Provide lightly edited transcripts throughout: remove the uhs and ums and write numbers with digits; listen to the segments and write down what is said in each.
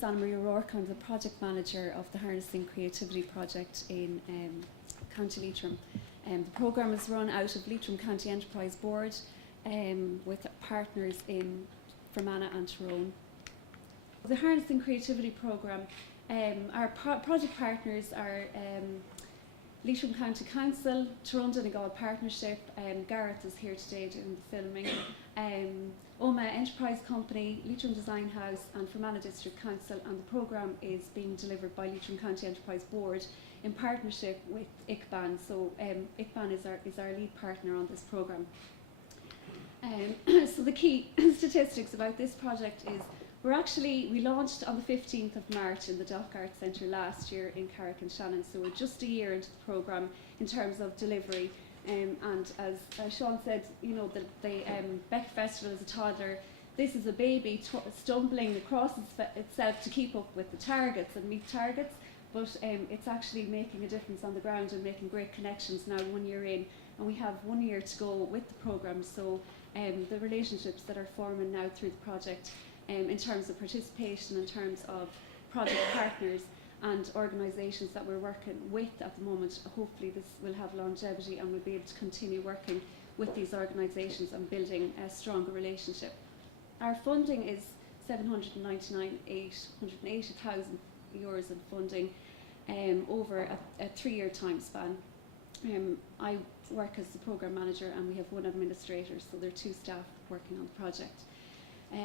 name's Anna Marie O'Rourke. I'm the project manager of the Harnessing Creativity project in County Leitrim. The programme is run out of Leitrim County Enterprise Board with partners in Fermanagh and Tyrone. The Harnessing Creativity programme, our project partners are Leitrim County Council, Tyrone Donegal Partnership, Gareth is here today doing the filming, OMA Enterprise Company, Leitrim Design House and Fermanagh District Council, and the programme is being delivered by Leitrim County Enterprise Board in partnership with ICBAN. So ICBAN is our lead partner on this programme. So the key statistics about this project is we launched on the 15th of March in the Dock Arts Centre last year in Carrick-on-Shannon, so we're just a year into the programme in terms of delivery. And as Sean said, you know, the Beck Festival as a toddler, this is a baby stumbling across itself to keep up with the targets and meet targets, but it's actually making a difference on the ground and making great connections now 1 year in, and we have 1 year to go with the programme. So the relationships that are forming now through the project in terms of participation, in terms of project partners and organisations that we're working with at the moment, hopefully this will have longevity and we'll be able to continue working with these organisations and building a stronger relationship. Our funding is €799,880,000 in funding over a 3-year time span. I work as the programme manager and we have 1 administrator, so there are 2 staff working on the project.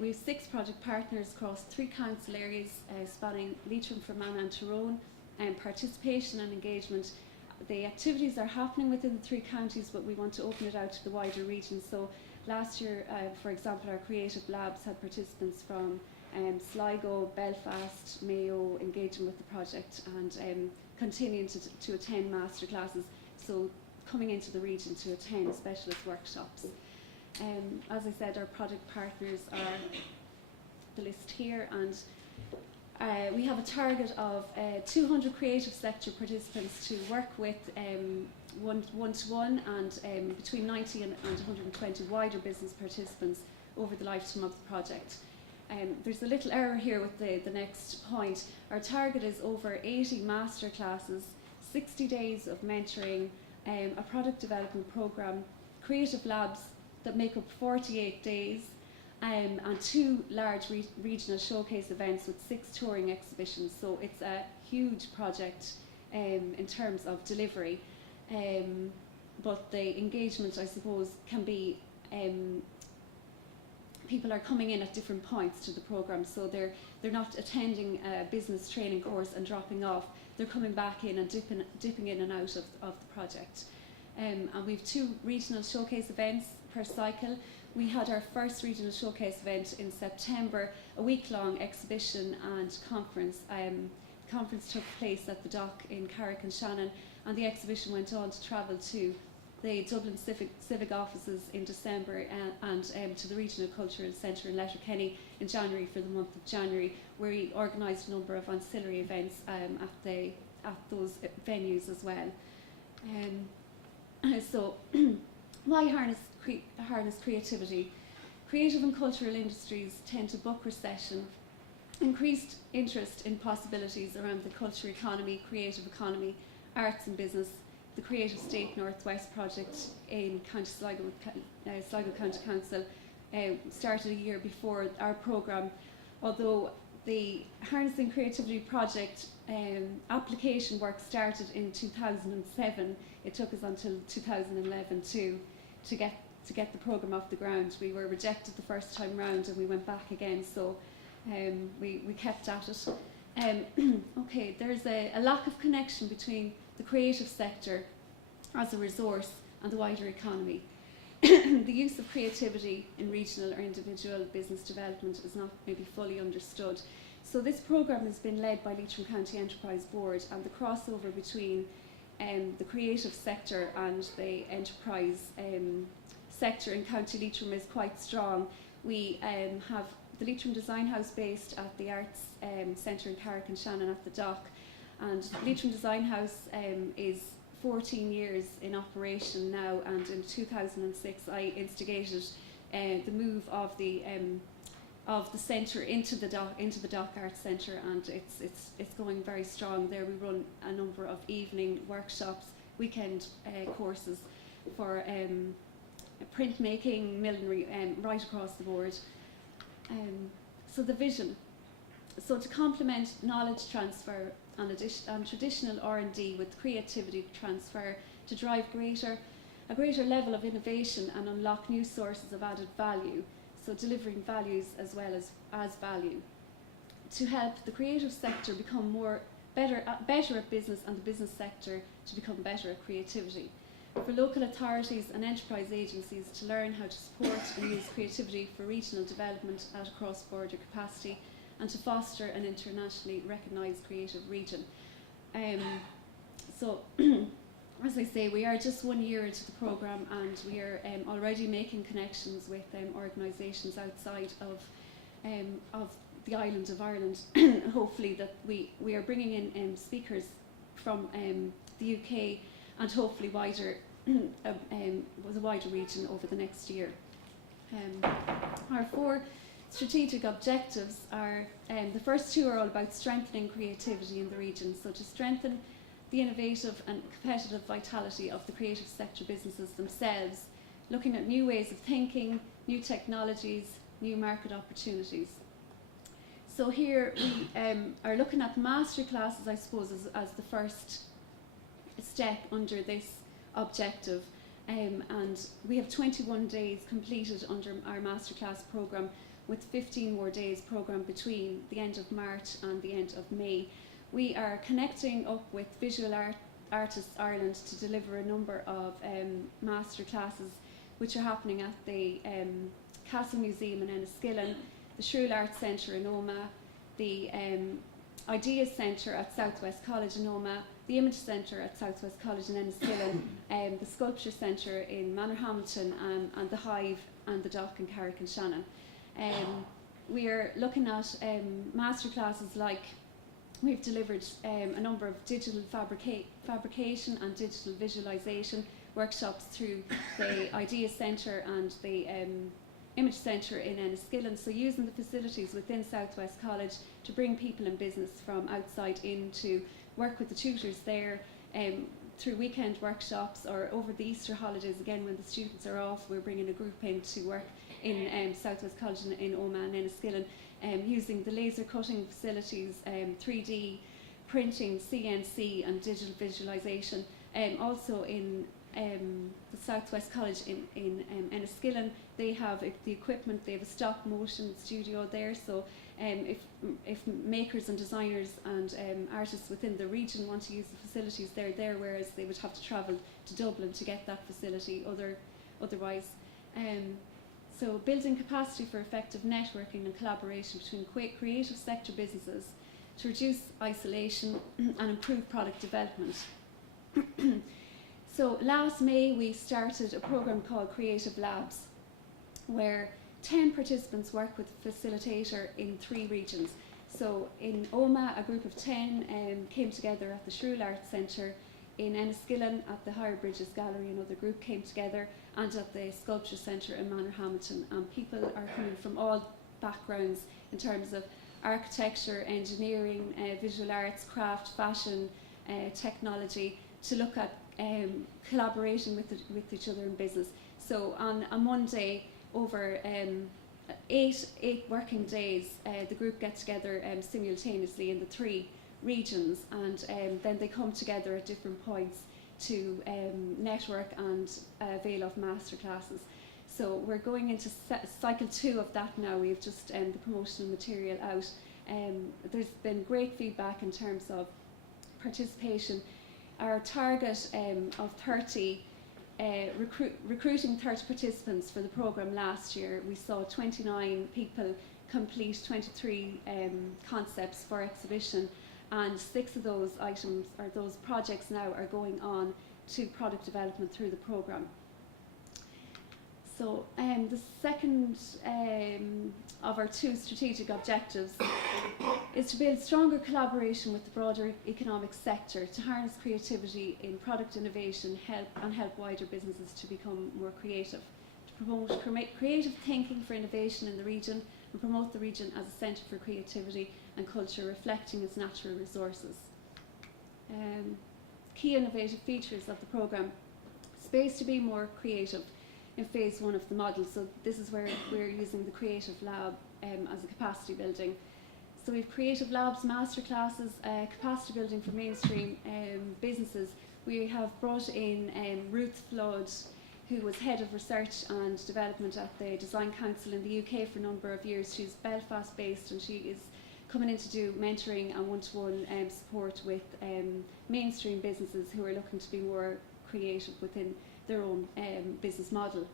We have 6 project partners across 3 council areas spanning Leitrim, Fermanagh and Tyrone. Participation and engagement. The activities are happening within the 3 counties, but we want to open it out to the wider region. So last year, for example, our Creative Labs had participants from Sligo, Belfast, Mayo engaging with the project and continuing to attend masterclasses. So coming into the region to attend specialist workshops. As I said, our project partners are the list here, and we have a target of 200 creative sector participants to work with one-to-one and between 90 and 120 wider business participants over the lifetime of the project. There's a little error here with the next point. Our target is over 80 master classes, 60 days of mentoring, a product development programme, creative labs that make up 48 days, and 2 large regional showcase events with 6 touring exhibitions. So it's a huge project in terms of delivery, but the engagement, I suppose, can be people are coming in at different points to the programme, so they're not attending a business training course and dropping off. They're coming back in and dipping in and out of the project. And we have 2 regional showcase events per cycle. We had our first regional showcase event in September, a week-long exhibition and conference. The conference took place at the Dock in Carrick-on-Shannon, and the exhibition went on to travel to the Dublin Civic offices in December and to the Regional Cultural Centre in Letterkenny in January for the month of January, where we organised a number of ancillary events at those venues as well. So why harness creativity? Creative and cultural industries tend to buck recession. Increased interest in possibilities around the culture economy, creative economy, arts and business. The Creative State Northwest project in County Sligo, Sligo County Council started a year before our programme, although the Harnessing Creativity project application work started in 2007. It took us until 2011 to get the programme off the ground. We were rejected the first time round and we went back again, so we kept at it. Okay, there's a lack of connection between the creative sector as a resource and the wider economy. The use of creativity in regional or individual business development is not maybe fully understood. So this programme has been led by Leitrim County Enterprise Board, and the crossover between the creative sector and the enterprise sector in County Leitrim is quite strong. We have the Leitrim Design House based at the Arts Centre in Carrick-on-Shannon at the Dock, and Leitrim Design House is 14 years in operation now, and in 2006 I instigated the move of the of the centre into the Dock Arts Centre, and it's going very strong there. We run a number of evening workshops, weekend courses for printmaking, millinery, right across the board. So the vision. So to complement knowledge transfer and traditional R&D with creativity transfer to drive a greater level of innovation and unlock new sources of added value. So delivering values as well as value. To help the creative sector become better at business, and the business sector to become better at creativity. For local authorities and enterprise agencies to learn how to support and use creativity for regional development at a cross-border capacity, and to foster an internationally recognised creative region. So, as I say, we are just 1 year into the programme, and we are already making connections with organisations outside of the island of Ireland. Hopefully that we are bringing in speakers from the UK and hopefully wider with a wider region over the next year. Our 4 strategic objectives are, the first 2 are all about strengthening creativity in the region. So to strengthen the innovative and competitive vitality of the creative sector businesses themselves, looking at new ways of thinking, new technologies, new market opportunities. So here we are looking at masterclasses, I suppose, as the first step under this objective. And we have 21 days completed under our masterclass programme, with 15 more days programmed between the end of March and the end of May. We are connecting up with Visual Artists Ireland to deliver a number of masterclasses which are happening at the Castle Museum in Enniskillen, the Shrule Arts Centre in Omagh, the Ideas Centre at Southwest College in Omagh, the Image Centre at Southwest College in Enniskillen, the Sculpture Centre in Manorhamilton, and the Hive and the Dock in Carrick-on-Shannon. We are looking at masterclasses like we've delivered a number of digital fabrication and digital visualisation workshops through the Ideas Centre and the Image Centre in Enniskillen. So using the facilities within Southwest College to bring people in business from outside in to work with the tutors there through weekend workshops, or over the Easter holidays again when the students are off, we're bringing a group in to work in Southwest College in Omagh and Enniskillen, using the laser cutting facilities, 3D printing, CNC and digital visualisation. Also in the Southwest College in Enniskillen, they have the equipment, they have a stop motion studio there, so if makers and designers and artists within the region want to use the facilities, they're there, whereas they would have to travel to Dublin to get that facility otherwise. So building capacity for effective networking and collaboration between creative sector businesses to reduce isolation and improve product development. So last May we started a programme called Creative Labs, where 10 participants work with a facilitator in 3 regions. So in Omagh, a group of 10 came together at the Shrule Arts Centre. In Enniskillen, at the Higher Bridges Gallery, another group came together, and at the Sculpture Centre in Manorhamilton. And people are coming from all backgrounds in terms of architecture, engineering, visual arts, craft, fashion, technology, to look at collaboration with each other in business. So on a Monday, over 8 working days, the group get together simultaneously in the 3 regions, and then they come together at different points to network and avail of masterclasses. So we're going into cycle 2 of that now. We've just the promotional material out. There's been great feedback in terms of participation. Our target of 30, recruiting 30 participants for the programme last year, we saw 29 people complete 23 concepts for exhibition, and 6 of those items, or those projects now, are going on to product development through the programme. So the second of our 2 strategic objectives is to build stronger collaboration with the broader economic sector to harness creativity in product innovation, help wider businesses to become more creative, to promote creative thinking for innovation in the region, and promote the region as a centre for creativity and culture, reflecting its natural resources. Key innovative features of the programme: space to be more creative in phase 1 of the model. So this is where we're using the Creative Lab as a capacity building. So we have Creative Labs, masterclasses, capacity building for mainstream businesses. We have brought in Ruth Flood, who was Head of Research and Development at the Design Council in the UK for a number of years. She's Belfast based, and she is coming in to do mentoring and one-to-one support with mainstream businesses who are looking to be more creative within their own business model.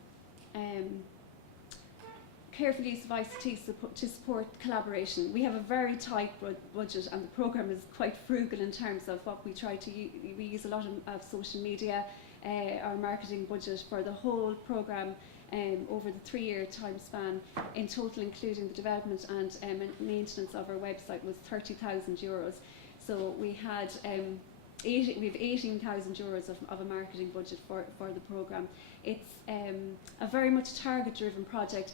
Careful use of ICT to support collaboration. We have a very tight budget, and the programme is quite frugal in terms of what we try to use. We use a lot of social media. Our marketing budget for the whole programme over the 3-year time span, in total including the development and maintenance of our website, was €30,000. So we had we have €18,000 of a marketing budget for the programme. It's a very much target-driven project.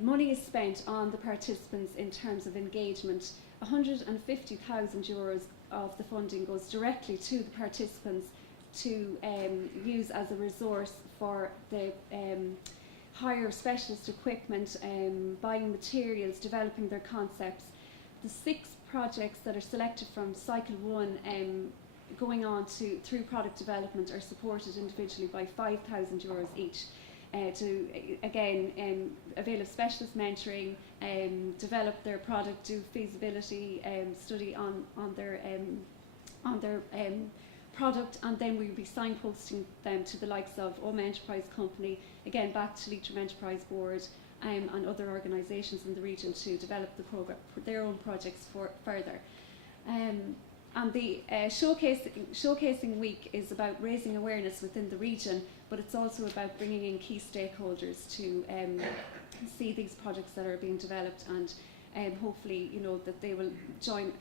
Money is spent on the participants in terms of engagement. €150,000 of the funding goes directly to the participants to use as a resource for the hire specialist equipment, buying materials, developing their concepts. The 6 projects that are selected from Cycle 1 going on through product development are supported individually by €5,000 each. To again avail of specialist mentoring, develop their product, do feasibility study on their product, and then we'll be signposting them to the likes of Oma Enterprise Company, again back to Leitrim Enterprise Board and other organisations in the region to develop the programme, their own projects further. And the showcasing week is about raising awareness within the region, but it's also about bringing in key stakeholders to see these projects that are being developed, and hopefully, you know, that they will join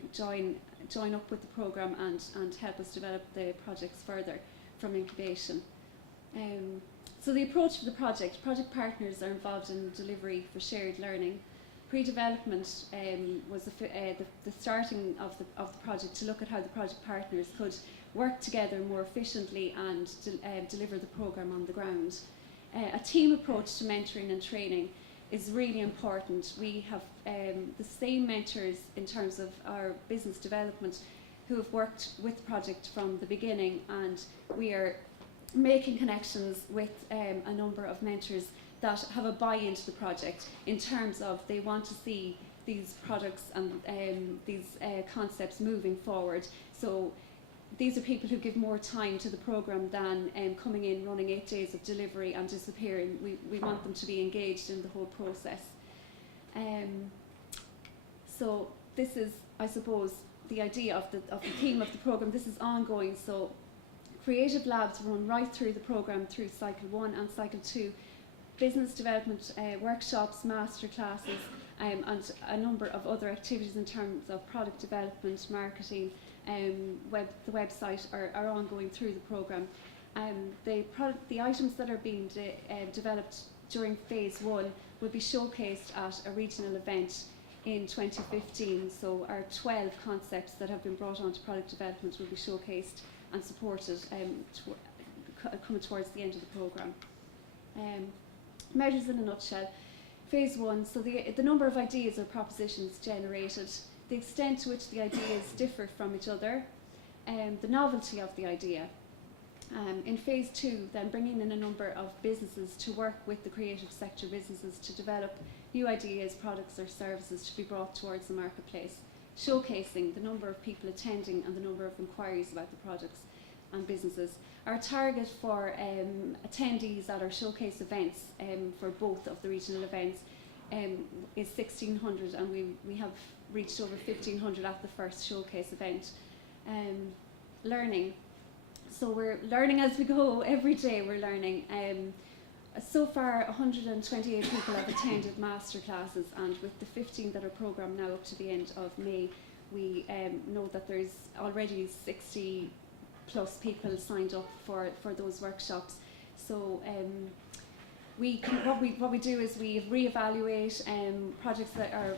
up with the programme and help us develop the projects further from incubation. So the approach for the project partners are involved in delivery for shared learning. Pre-development was the starting of the project to look at how the project partners could work together more efficiently and deliver the programme on the ground. A team approach to mentoring and training is really important. We have the same mentors in terms of our business development who have worked with the project from the beginning, and we are making connections with a number of mentors that have a buy-in to the project in terms of they want to see these products and these concepts moving forward. So these are people who give more time to the programme than coming in, running 8 days of delivery and disappearing. We want them to be engaged in the whole process. So this is, I suppose, the idea of the theme of the programme. This is ongoing, so Creative Labs run right through the programme through Cycle 1 and Cycle 2. Business development workshops, masterclasses, and a number of other activities in terms of product development, marketing, the website are ongoing through the programme. The items that are being developed during phase 1 will be showcased at a regional event in 2015. So our 12 concepts that have been brought onto product development will be showcased and supported coming towards the end of the programme. Measures in a nutshell. Phase 1, so the number of ideas or propositions generated, the extent to which the ideas differ from each other, the novelty of the idea. In phase 2, then bringing in a number of businesses to work with the creative sector businesses to develop new ideas, products or services to be brought towards the marketplace, showcasing the number of people attending and the number of inquiries about the products and businesses. Our target for attendees at our showcase events for both of the regional events is 1,600, and we have reached over 1,500 at the first showcase event. Learning. So we're learning as we go. Every day we're learning. So far 128 people have attended masterclasses, and with the 15 that are programmed now up to the end of May, we know that there's already 60 plus people signed up for those workshops. So what we do is we reevaluate projects that are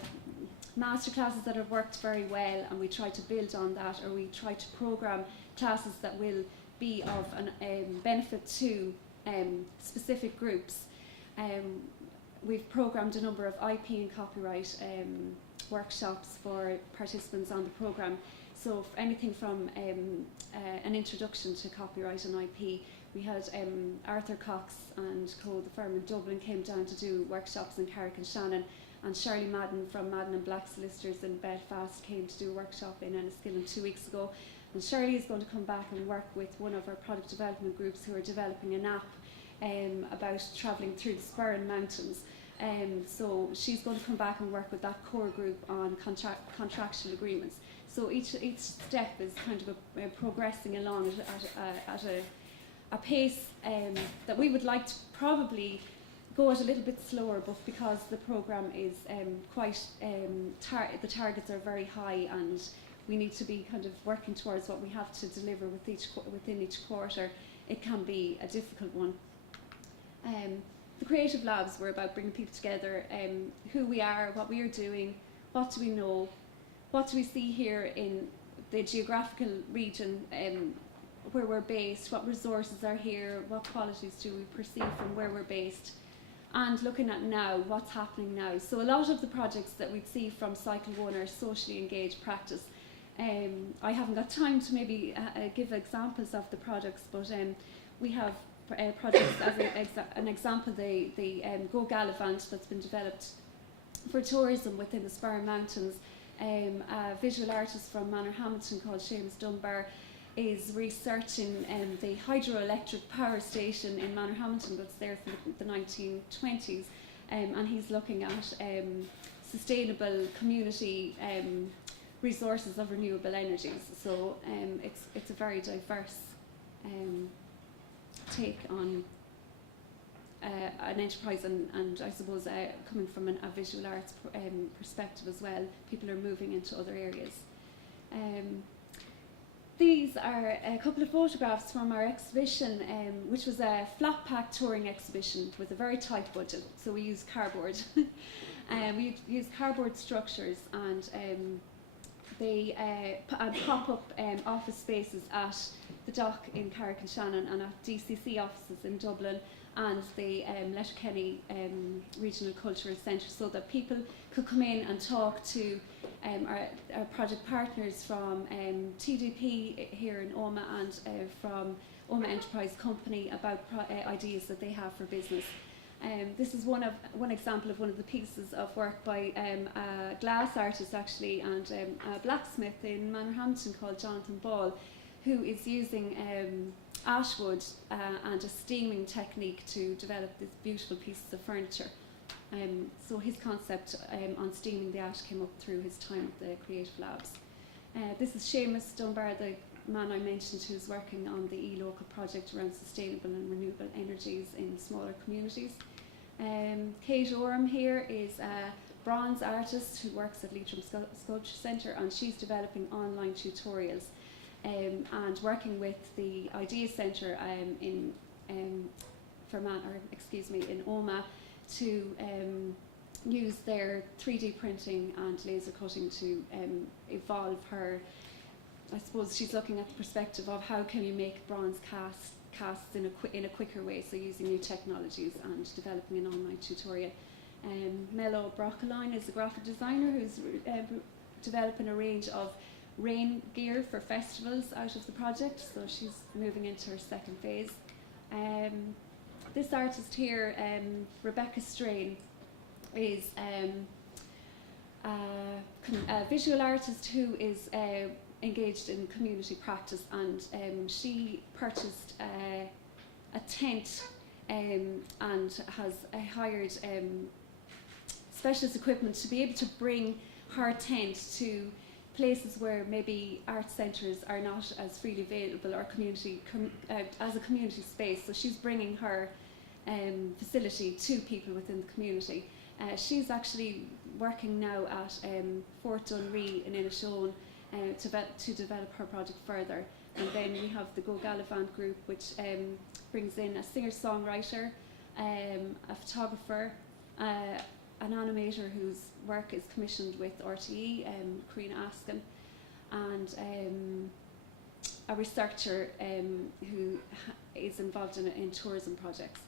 masterclasses that have worked very well, and we try to build on that, or we try to program classes that will be of an benefit to specific groups. We've programmed a number of IP and copyright workshops for participants on the programme. So anything from an introduction to copyright and IP. We had Arthur Cox and Co, the firm in Dublin, came down to do workshops in Carrick-on-Shannon, and Shirley Madden from Madden and Black Solicitors in Belfast came to do a workshop in Enniskillen 2 weeks ago. And Shirley is going to come back and work with one of our product development groups who are developing an app about travelling through the Spurren Mountains. So she's going to come back and work with that core group on contractual agreements. So each step is kind of progressing along at a pace that we would like to probably go at a little bit slower, but because the programme is quite, the targets are very high, and we need to be kind of working towards what we have to deliver within each quarter, it can be a difficult one. The Creative Labs were about bringing people together, who we are, what we are doing, what do we know, what do we see here in the geographical region where we're based, what resources are here, what qualities do we perceive from where we're based, and looking at now, what's happening now. So a lot of the projects that we'd see from Cycle One are socially engaged practice. I haven't got time to maybe give examples of the products, but we have projects as an example, the Go Gallivant that's been developed for tourism within the Spurren Mountains. A visual artist from Manorhamilton called Seamus Dunbar is researching the hydroelectric power station in Manorhamilton that's there from the 1920s, and he's looking at sustainable community resources of renewable energies. So it's a very diverse take on an enterprise, and I suppose coming from a visual arts perspective as well, people are moving into other areas. These are a couple of photographs from our exhibition, which was a flat pack touring exhibition with a very tight budget, so we used cardboard. We used cardboard structures and pop-up office spaces at the dock in Carrick-on-Shannon and at DCC offices in Dublin and the Letterkenny Regional Cultural Centre, so that people could come in and talk to our project partners from TDP here in Omagh and from Omagh Enterprise Company about ideas that they have for business. This is one example of one of the pieces of work by a glass artist actually and a blacksmith in Manorhamilton called Jonathan Ball, who is using ashwood and a steaming technique to develop these beautiful pieces of furniture. So his concept on steaming the ash came up through his time at the Creative Labs. This is Seamus Dunbar, the man I mentioned, who's working on the eLocal project around sustainable and renewable energies in smaller communities. Kate Oram here is a bronze artist who works at Leitrim Sculpture Centre, and she's developing online tutorials and working with the Idea Centre in Omagh to use their 3D printing and laser cutting to evolve her. I suppose she's looking at the perspective of how can you make bronze casts in a quicker way, so using new technologies and developing an online tutorial. Mello Broccoline is a graphic designer who's developing a range of rain gear for festivals out of the project, so she's moving into her second phase. This artist here, Rebecca Strain, is a visual artist who is engaged in community practice, and she purchased a tent and has hired specialist equipment to be able to bring her tent to places where maybe art centres are not as freely available, or as a community space. So she's bringing her facility to people within the community. She's actually working now at Fort Dunree in Inishowen to develop her project further. And then we have the Go Gallivant group, which brings in a singer-songwriter, a photographer, an animator whose work is commissioned with RTE, Karina Askin, and a researcher who is involved in tourism projects.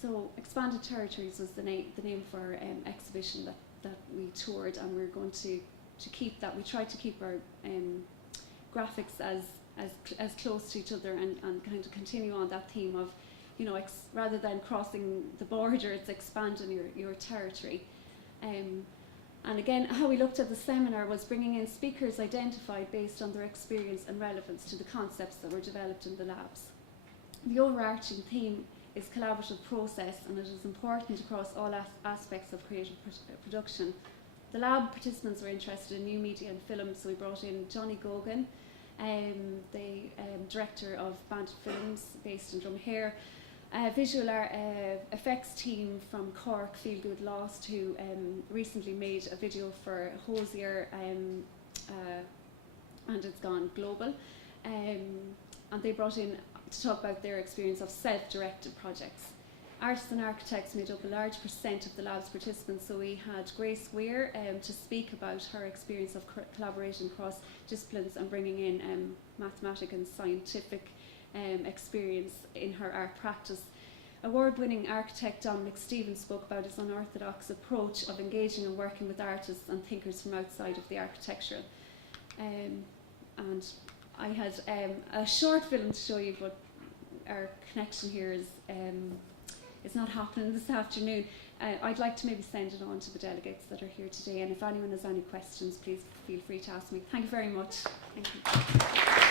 So Expanded Territories was the name for our exhibition that we toured, and we're going to keep that. We tried to keep our graphics as close to each other and kind of continue on that theme of, you know, rather than crossing the border, it's expanding your territory. And again, how we looked at the seminar was bringing in speakers identified based on their experience and relevance to the concepts that were developed in the labs. The overarching theme is collaborative process, and it is important across all aspects of creative production. The lab participants were interested in new media and film, so we brought in Johnny Gogan, the director of Bandit Films based in Drumhere, a visual effects team from Cork, Feel Good Lost, who recently made a video for Hosier, and it's gone global, and they brought in to talk about their experience of self-directed projects. Artists and architects made up a large percent of the lab's participants, so we had Grace Weir to speak about her experience of collaboration across disciplines and bringing in mathematic and scientific experience in her art practice. Award-winning architect Dominic Stevens spoke about his unorthodox approach of engaging and working with artists and thinkers from outside of the architecture. And I had a short film to show you, but our connection here is it's not happening this afternoon. I'd like to maybe send it on to the delegates that are here today, and if anyone has any questions, please feel free to ask me. Thank you very much. Thank you.